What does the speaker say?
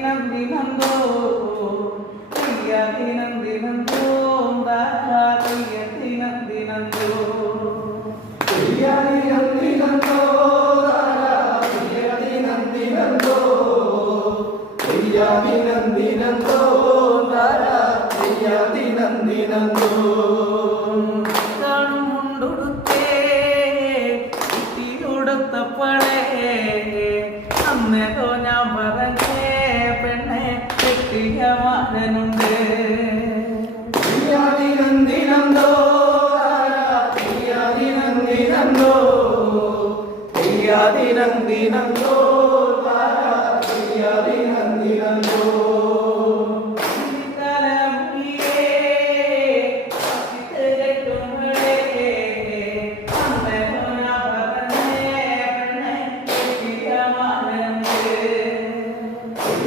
ദിനം ദിനന്തോ ദിനം ദിനന്തോ ദിനം ദിനന്തോ ദിനം ദിനന്തോ ദിനം ദിനന്തോ ദിനം ദിനന്തോ ദിനം ദിനന്തോ അന്നേതോ ഞാൻ പറഞ്ഞേ പെണ്ണെ കെട്ടിയ മകനുണ്ട് ദിനം ദിനന്തോ ദിനം ദിനന്തോ ദിനം ദിനന്തോ ദിനം ദിനന്തോ